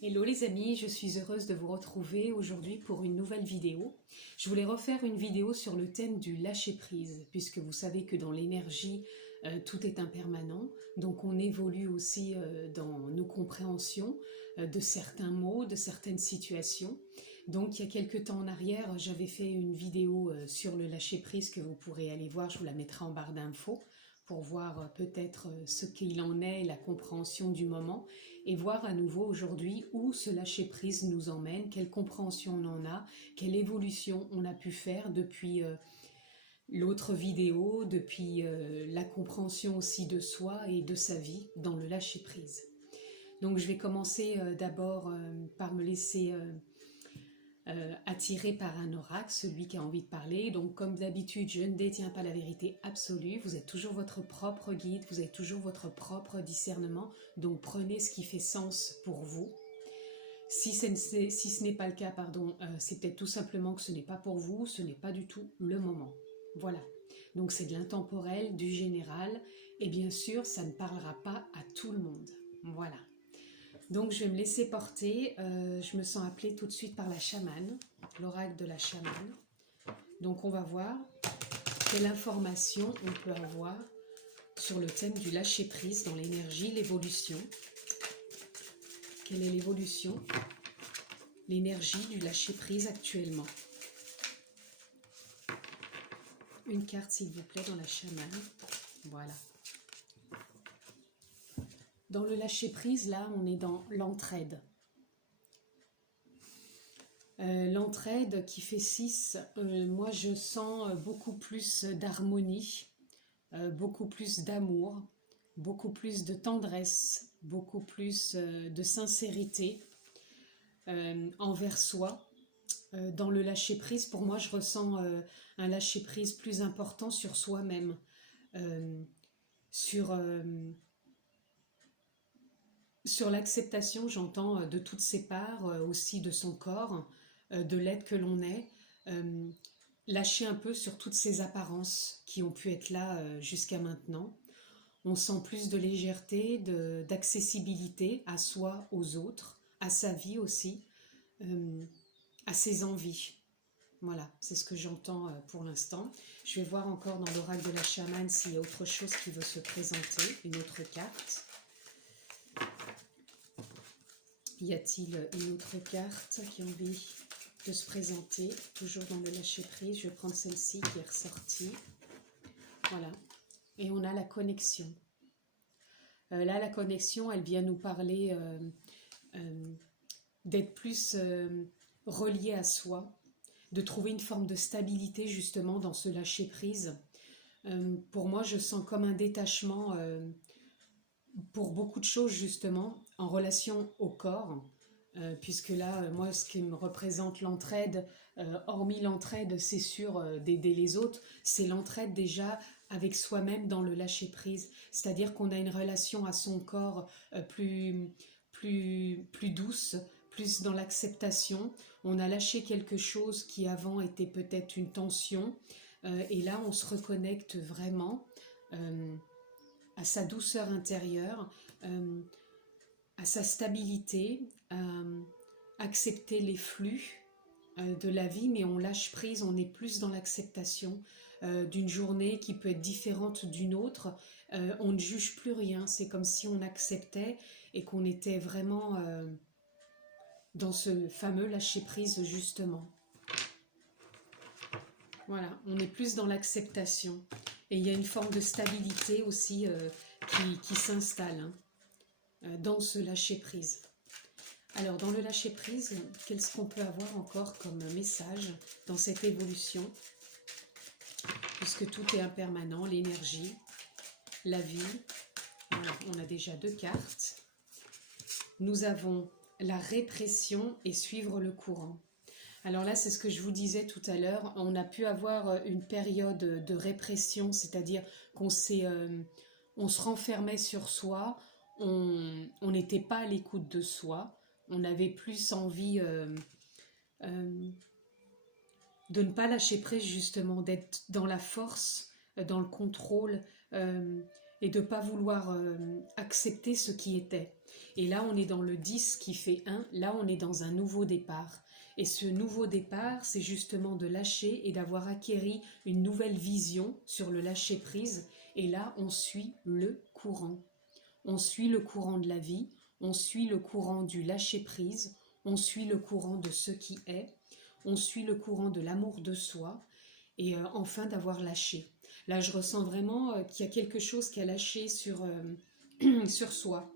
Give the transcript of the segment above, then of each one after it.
Hello les amis, je suis heureuse de vous retrouver aujourd'hui pour une nouvelle vidéo. Je voulais refaire une vidéo sur le thème du lâcher-prise, puisque vous savez que dans l'énergie, tout est impermanent, donc on évolue aussi dans nos compréhensions de certains mots, de certaines situations. Donc il y a quelques temps en arrière, j'avais fait une vidéo sur le lâcher-prise que vous pourrez aller voir, je vous la mettrai en barre d'infos, pour voir peut-être ce qu'il en est, la compréhension du moment, et voir à nouveau aujourd'hui où ce lâcher-prise nous emmène, quelle compréhension on en a, quelle évolution on a pu faire depuis l'autre vidéo, depuis la compréhension aussi de soi et de sa vie dans le lâcher-prise. Donc je vais commencer d'abord par me laisser attiré par un oracle, celui qui a envie de parler. Donc comme d'habitude, je ne détiens pas la vérité absolue, vous êtes toujours votre propre guide, vous avez toujours votre propre discernement, donc prenez ce qui fait sens pour vous. Si ce n'est pas le cas, c'est peut-être tout simplement que ce n'est pas pour vous, ce n'est pas du tout le moment. Voilà, donc c'est de l'intemporel, du général, et bien sûr, ça ne parlera pas à tout le monde. Voilà. Donc je vais me laisser porter, je me sens appelée tout de suite par la chamane, l'oracle de la chamane. Donc on va voir quelle information on peut avoir sur le thème du lâcher-prise dans l'énergie, l'évolution. Quelle est l'évolution, l'énergie du lâcher-prise actuellement? Une carte s'il vous plaît dans la chamane, voilà. Dans le lâcher-prise, là, on est dans l'entraide. L'entraide qui fait 6, moi je sens beaucoup plus d'harmonie, beaucoup plus d'amour, beaucoup plus de tendresse, beaucoup plus de sincérité envers soi. Dans le lâcher-prise, pour moi, je ressens un lâcher-prise plus important sur soi-même, sur l'acceptation, j'entends, de toutes ses parts, aussi de son corps, de l'être que l'on est, lâcher un peu sur toutes ces apparences qui ont pu être là jusqu'à maintenant. On sent plus de légèreté, d'accessibilité à soi, aux autres, à sa vie aussi, à ses envies. Voilà, c'est ce que j'entends pour l'instant. Je vais voir encore dans l'oracle de la chamane s'il y a autre chose qui veut se présenter, une autre carte. Y a-t-il une autre carte qui a envie de se présenter? Toujours dans le lâcher-prise, je vais prendre celle-ci qui est ressortie. Voilà. Et on a la connexion. Là, la connexion, elle vient nous parler d'être plus relié à soi, de trouver une forme de stabilité justement dans ce lâcher-prise. Pour moi, je sens comme un détachement pour beaucoup de choses justement en relation au corps, puisque là, moi, ce qui me représente l'entraide, hormis l'entraide, c'est sûr, d'aider les autres, c'est l'entraide déjà avec soi-même dans le lâcher-prise, c'est-à-dire qu'on a une relation à son corps plus douce, plus dans l'acceptation. On a lâché quelque chose qui avant était peut-être une tension, et là on se reconnecte vraiment à sa douceur intérieure, à sa stabilité, à accepter les flux de la vie, mais on lâche prise, on est plus dans l'acceptation d'une journée qui peut être différente d'une autre. On ne juge plus rien, c'est comme si on acceptait et qu'on était vraiment dans ce fameux lâcher prise justement. Voilà, on est plus dans l'acceptation. Et il y a une forme de stabilité aussi qui s'installe dans ce lâcher-prise. Alors, dans le lâcher-prise, qu'est-ce qu'on peut avoir encore comme message dans cette évolution? Puisque tout est impermanent, l'énergie, la vie. Voilà, on a déjà 2 cartes. Nous avons la répression et suivre le courant. Alors là, c'est ce que je vous disais tout à l'heure, on a pu avoir une période de répression, c'est-à-dire qu'on on se renfermait sur soi, on n'était pas à l'écoute de soi, on avait plus envie de ne pas lâcher prise justement, d'être dans la force, dans le contrôle et de ne pas vouloir accepter ce qui était. Et là, on est dans le 10 qui fait 1. Là, on est dans un nouveau départ. Et ce nouveau départ, c'est justement de lâcher et d'avoir acquéri une nouvelle vision sur le lâcher-prise. Et là, on suit le courant. On suit le courant de la vie, on suit le courant du lâcher-prise, on suit le courant de ce qui est, on suit le courant de l'amour de soi et enfin d'avoir lâché. Là, je ressens vraiment qu'il y a quelque chose qui a lâché sur soi,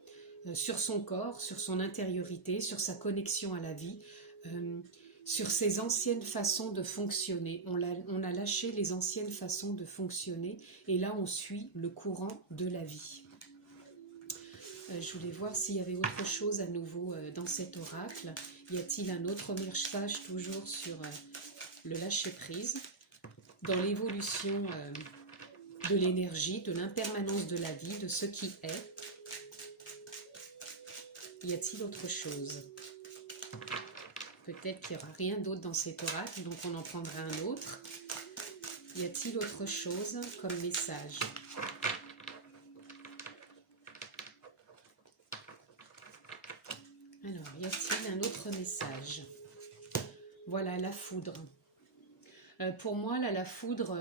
sur son corps, sur son intériorité, sur sa connexion à la vie, sur ses anciennes façons de fonctionner. On a lâché les anciennes façons de fonctionner et là, on suit le courant de la vie. Je voulais voir s'il y avait autre chose à nouveau dans cet oracle. Y a-t-il un autre message toujours sur le lâcher-prise, dans l'évolution de l'énergie, de l'impermanence de la vie, de ce qui est? Y a-t-il autre chose? Peut-être qu'il n'y aura rien d'autre dans cet oracle, donc on en prendra un autre. Y a-t-il autre chose comme message? Alors, y a-t-il un autre message? Voilà, la foudre. Pour moi, là, la foudre,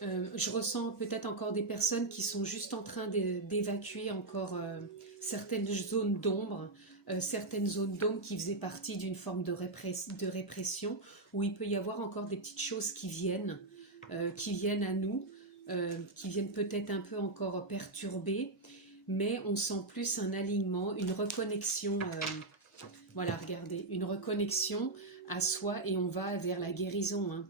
je ressens peut-être encore des personnes qui sont juste en train d'évacuer encore certaines zones d'ombre, qui faisaient partie d'une forme de répression, où il peut y avoir encore des petites choses qui viennent à nous, qui viennent peut-être un peu encore perturber, mais on sent plus un alignement, une reconnexion, voilà, regardez, une reconnexion à soi et on va vers la guérison. Hein.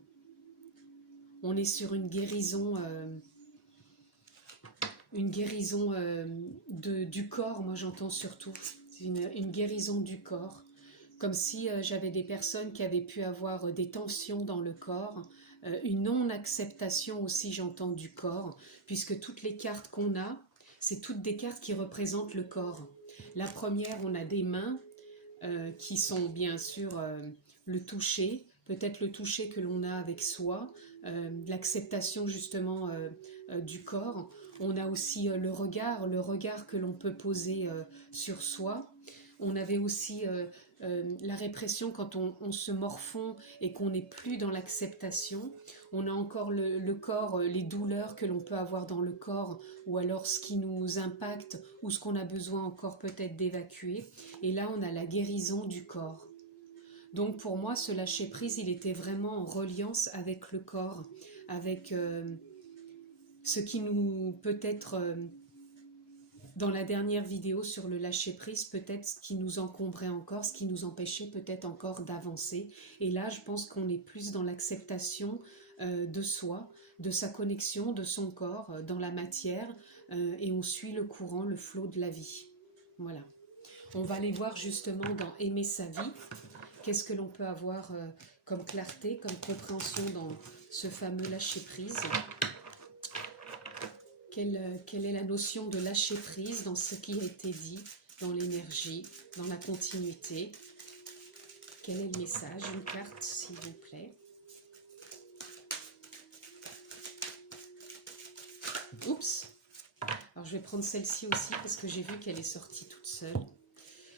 On est sur une guérison du corps, moi j'entends surtout, une guérison du corps, comme si j'avais des personnes qui avaient pu avoir des tensions dans le corps, une non-acceptation aussi j'entends du corps, puisque toutes les cartes qu'on a, c'est toutes des cartes qui représentent le corps. La première, on a des mains qui sont bien sûr le toucher, peut-être le toucher que l'on a avec soi, l'acceptation justement du corps. On a aussi le regard que l'on peut poser sur soi. On avait aussi la répression quand on se morfond et qu'on n'est plus dans l'acceptation. On a encore le corps, les douleurs que l'on peut avoir dans le corps ou alors ce qui nous impacte ou ce qu'on a besoin encore peut-être d'évacuer. Et là, on a la guérison du corps. Donc pour moi, ce lâcher-prise, il était vraiment en reliance avec le corps, avec ce qui nous peut-être... dans la dernière vidéo sur le lâcher-prise, peut-être ce qui nous encombrait encore, ce qui nous empêchait peut-être encore d'avancer. Et là, je pense qu'on est plus dans l'acceptation de soi, de sa connexion, de son corps, dans la matière, et on suit le courant, le flot de la vie. Voilà. On va aller voir justement dans Aimer sa vie, qu'est-ce que l'on peut avoir comme clarté, comme compréhension dans ce fameux lâcher-prise. Quelle est la notion de lâcher prise dans ce qui a été dit, dans l'énergie, dans la continuité? Quel est le message? Une carte, s'il vous plaît. Oups! Alors, je vais prendre celle-ci aussi parce que j'ai vu qu'elle est sortie toute seule.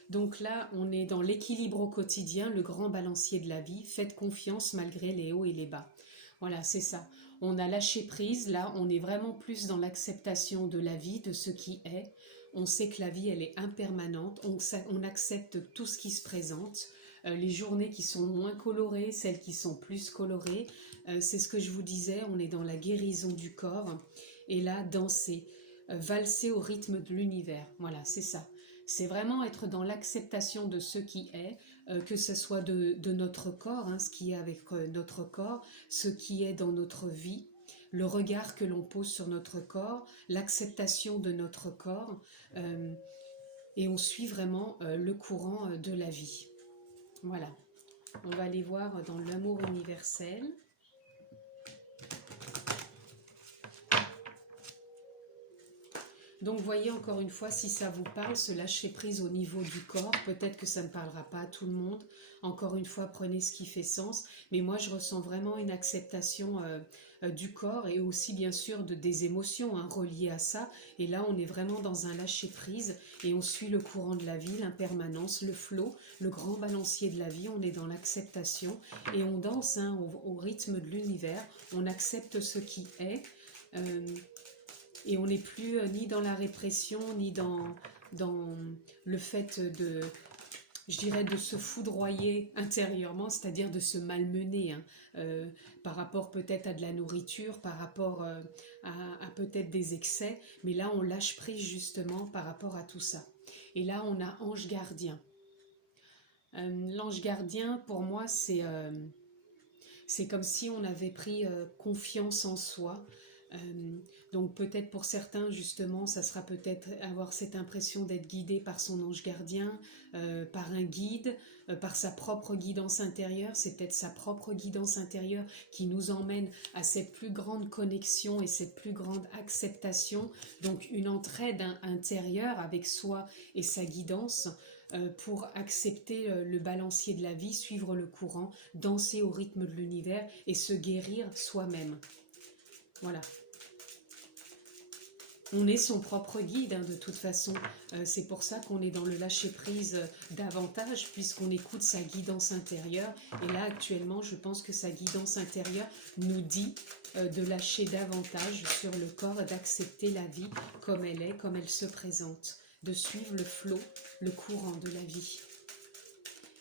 Donc là, on est dans l'équilibre au quotidien, le grand balancier de la vie. Faites confiance malgré les hauts et les bas. Voilà, c'est ça. On a lâché prise, là, on est vraiment plus dans l'acceptation de la vie, de ce qui est. On sait que la vie, elle est impermanente. On accepte tout ce qui se présente. Les journées qui sont moins colorées, celles qui sont plus colorées. C'est ce que je vous disais, on est dans la guérison du corps. Et là, danser, valser au rythme de l'univers. Voilà, c'est ça. C'est vraiment être dans l'acceptation de ce qui est, que ce soit de notre corps, hein, ce qui est avec notre corps, ce qui est dans notre vie, le regard que l'on pose sur notre corps, l'acceptation de notre corps, et on suit vraiment le courant de la vie. Voilà, on va aller voir dans l'amour universel. Donc voyez encore une fois, si ça vous parle, ce lâcher prise au niveau du corps, peut-être que ça ne parlera pas à tout le monde. Encore une fois, prenez ce qui fait sens. Mais moi, je ressens vraiment une acceptation du corps et aussi bien sûr des émotions hein, reliées à ça. Et là, on est vraiment dans un lâcher prise et on suit le courant de la vie, l'impermanence, le flot, le grand balancier de la vie. On est dans l'acceptation et on danse hein, au rythme de l'univers. On accepte ce qui est. Et on n'est plus ni dans la répression, ni dans le fait de, je dirais, de se foudroyer intérieurement, c'est-à-dire de se malmener, hein, par rapport peut-être à de la nourriture, par rapport à peut-être des excès. Mais là, on lâche prise justement par rapport à tout ça. Et là, on a ange gardien. L'ange gardien, pour moi, c'est comme si on avait pris confiance en soi. Donc peut-être pour certains justement ça sera peut-être avoir cette impression d'être guidé par son ange gardien, par un guide, par sa propre guidance intérieure. C'est peut-être sa propre guidance intérieure qui nous emmène à cette plus grande connexion et cette plus grande acceptation, donc une entraide intérieure avec soi et sa guidance, pour accepter le balancier de la vie, suivre le courant, danser au rythme de l'univers et se guérir soi-même. Voilà. On est son propre guide hein, de toute façon. C'est pour ça qu'on est dans le lâcher-prise davantage, puisqu'on écoute sa guidance intérieure. Et là, actuellement, je pense que sa guidance intérieure nous dit de lâcher davantage sur le corps, d'accepter la vie comme elle est, comme elle se présente, de suivre le flot, le courant de la vie.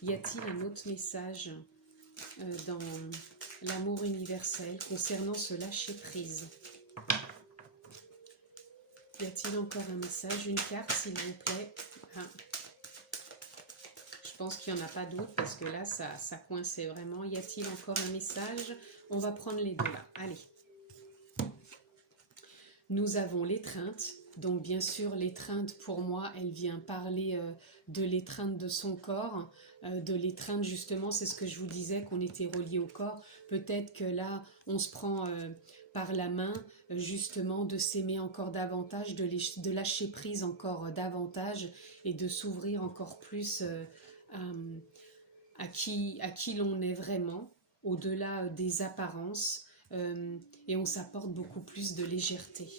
Y a-t-il un autre message dans l'amour universel concernant ce lâcher-prise? Y a-t-il encore un message, une carte s'il vous plaît? Je pense qu'il n'y en a pas d'autres parce que là ça coinçait vraiment. Y a-t-il encore un message? On va prendre les deux là, allez. Nous avons l'étreinte. Donc bien sûr l'étreinte pour moi elle vient parler de l'étreinte de son corps, de l'étreinte justement, c'est ce que je vous disais qu'on était relié au corps. Peut-être que là on se prend par la main justement de s'aimer encore davantage, de lâcher prise encore davantage et de s'ouvrir encore plus à qui l'on est vraiment, au-delà des apparences, et on s'apporte beaucoup plus de légèreté.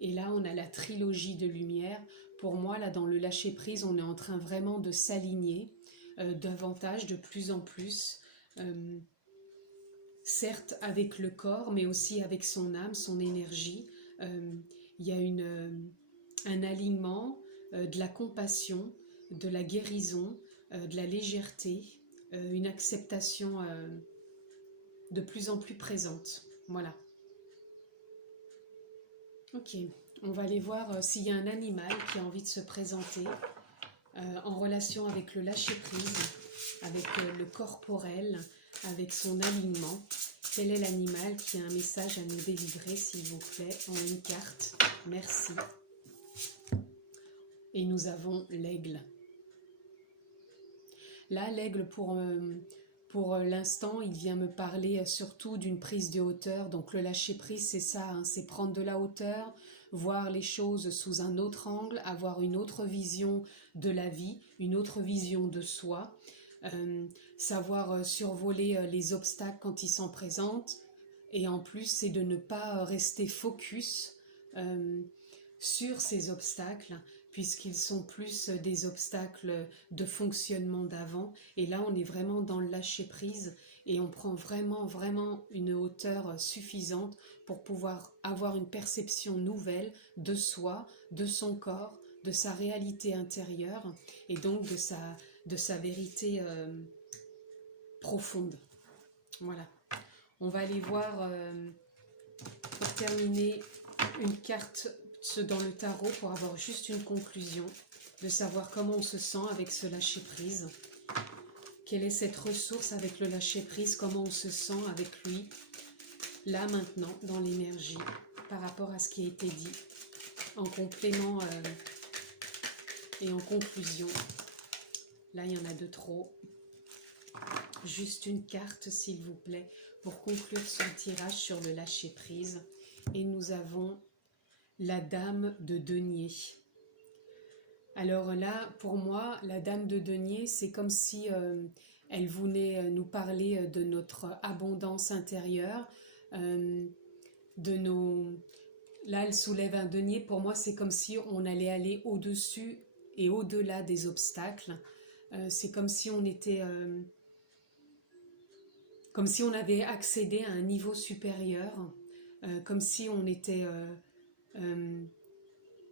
Et là, on a la trilogie de lumière. Pour moi, là, dans le lâcher-prise, on est en train vraiment de s'aligner davantage, de plus en plus. Certes, avec le corps, mais aussi avec son âme, son énergie. Il y a un alignement, de la compassion, de la guérison, de la légèreté, une acceptation de plus en plus présente. Voilà. Ok, on va aller voir s'il y a un animal qui a envie de se présenter en relation avec le lâcher-prise, avec le corporel, avec son alignement. Quel est l'animal qui a un message à nous délivrer, s'il vous plaît, en une carte? Merci. Et nous avons l'aigle. Là, l'aigle, pour l'instant, il vient me parler surtout d'une prise de hauteur. Donc le lâcher-prise, c'est ça, hein, c'est prendre de la hauteur, voir les choses sous un autre angle, avoir une autre vision de la vie, une autre vision de soi, savoir survoler les obstacles quand ils s'en présentent. Et en plus, c'est de ne pas rester focus sur ces obstacles, puisqu'ils sont plus des obstacles de fonctionnement d'avant. Et là, on est vraiment dans le lâcher-prise et on prend vraiment une hauteur suffisante pour pouvoir avoir une perception nouvelle de soi, de son corps, de sa réalité intérieure et donc de sa vérité profonde. Voilà. On va aller voir, pour terminer, une carte dans le tarot pour avoir juste une conclusion, de savoir comment on se sent avec ce lâcher-prise. Quelle est cette ressource avec le lâcher-prise, comment on se sent avec lui, là maintenant, dans l'énergie, par rapport à ce qui a été dit, en complément et en conclusion. Là, il y en a de trop. Juste une carte, s'il vous plaît, pour conclure son tirage sur le lâcher-prise. Et nous avons la dame de denier. Alors là, pour moi, la dame de denier, c'est comme si elle voulait nous parler de notre abondance intérieure, de nos... Là, elle soulève un denier. Pour moi, c'est comme si on allait aller au-dessus et au-delà des obstacles. C'est comme si on était... comme si on avait accédé à un niveau supérieur, comme si on était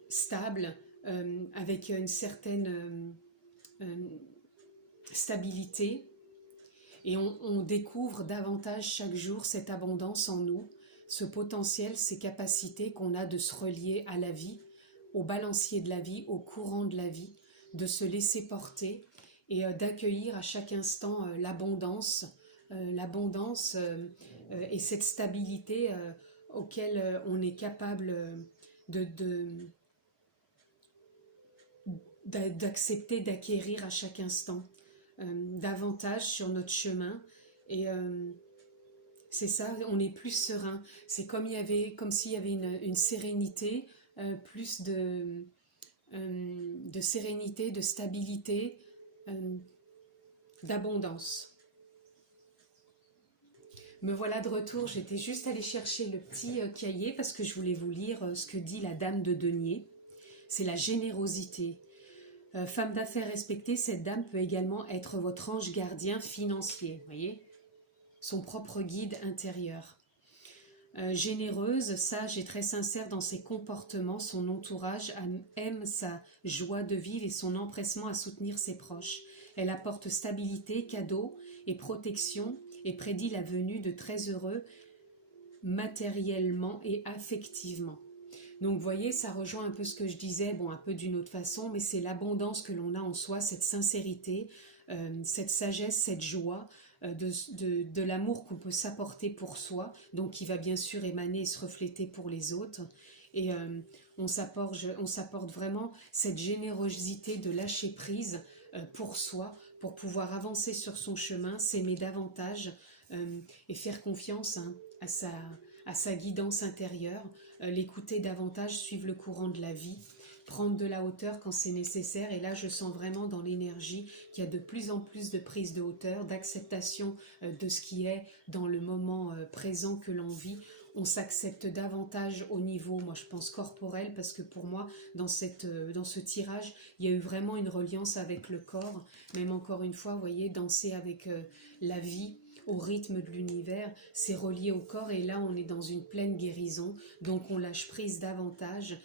stable, avec une certaine stabilité, et on découvre davantage chaque jour cette abondance en nous, ce potentiel, ces capacités qu'on a de se relier à la vie, au balancier de la vie, au courant de la vie, de se laisser porter et d'accueillir à chaque instant l'abondance et cette stabilité auquel on est capable d'accepter, d'acquérir à chaque instant davantage sur notre chemin. Et c'est ça, on est plus serein. C'est comme s'il y avait une sérénité, plus de sérénité, de stabilité, d'abondance. Me voilà de retour, j'étais juste allée chercher le petit cahier parce que je voulais vous lire ce que dit la dame de denier. C'est la générosité. Femme d'affaires respectée, cette dame peut également être votre ange gardien financier, voyez, son propre guide intérieur. Généreuse, sage et très sincère dans ses comportements, son entourage aime sa joie de vivre et son empressement à soutenir ses proches. Elle apporte stabilité, cadeaux et protection et prédit la venue de très heureux matériellement et affectivement. Donc vous voyez, ça rejoint un peu ce que je disais, bon, un peu d'une autre façon, mais c'est l'abondance que l'on a en soi, cette sincérité, cette sagesse, cette joie, de l'amour qu'on peut s'apporter pour soi, donc qui va bien sûr émaner et se refléter pour les autres. Et on s'apporte vraiment cette générosité de lâcher prise pour soi, pour pouvoir avancer sur son chemin, s'aimer davantage et faire confiance à sa guidance intérieure, l'écouter davantage, suivre le courant de la vie, prendre de la hauteur quand c'est nécessaire. Et là, je sens vraiment dans l'énergie qu'il y a de plus en plus de prise de hauteur, d'acceptation de ce qui est dans le moment présent que l'on vit. On s'accepte davantage au niveau, moi je pense corporel, parce que pour moi, dans ce tirage, il y a eu vraiment une reliance avec le corps. Même encore une fois, vous voyez, danser avec la vie, au rythme de l'univers, c'est relié au corps, et là on est dans une pleine guérison, donc on lâche prise davantage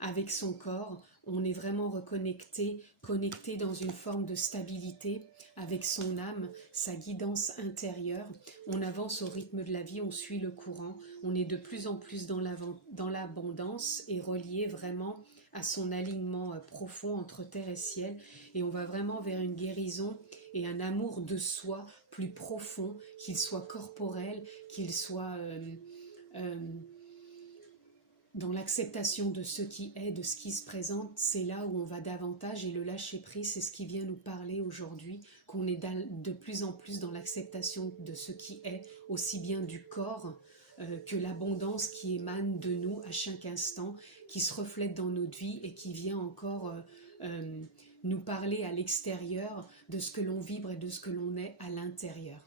avec son corps, on est vraiment reconnecté, connecté dans une forme de stabilité avec son âme, sa guidance intérieure. On avance au rythme de la vie, on suit le courant, on est de plus en plus dans l'abondance et relié vraiment à son alignement profond entre terre et ciel, et on va vraiment vers une guérison et un amour de soi plus profond, qu'il soit corporel, qu'il soit dans l'acceptation de ce qui est, de ce qui se présente. C'est là où on va davantage, et le lâcher prise, c'est ce qui vient nous parler aujourd'hui, qu'on est de plus en plus dans l'acceptation de ce qui est, aussi bien du corps que l'abondance qui émane de nous à chaque instant, qui se reflète dans notre vie et qui vient encore nous parler à l'extérieur de ce que l'on vibre et de ce que l'on est à l'intérieur.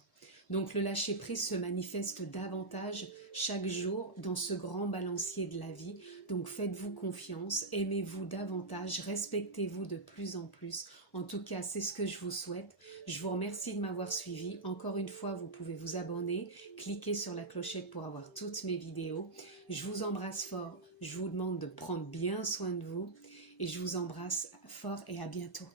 Donc le lâcher-prise se manifeste davantage chaque jour dans ce grand balancier de la vie. Donc faites-vous confiance, aimez-vous davantage, respectez-vous de plus en plus. En tout cas, c'est ce que je vous souhaite. Je vous remercie de m'avoir suivi. Encore une fois, vous pouvez vous abonner, cliquer sur la clochette pour avoir toutes mes vidéos. Je vous embrasse fort. Je vous demande de prendre bien soin de vous et je vous embrasse fort et à bientôt.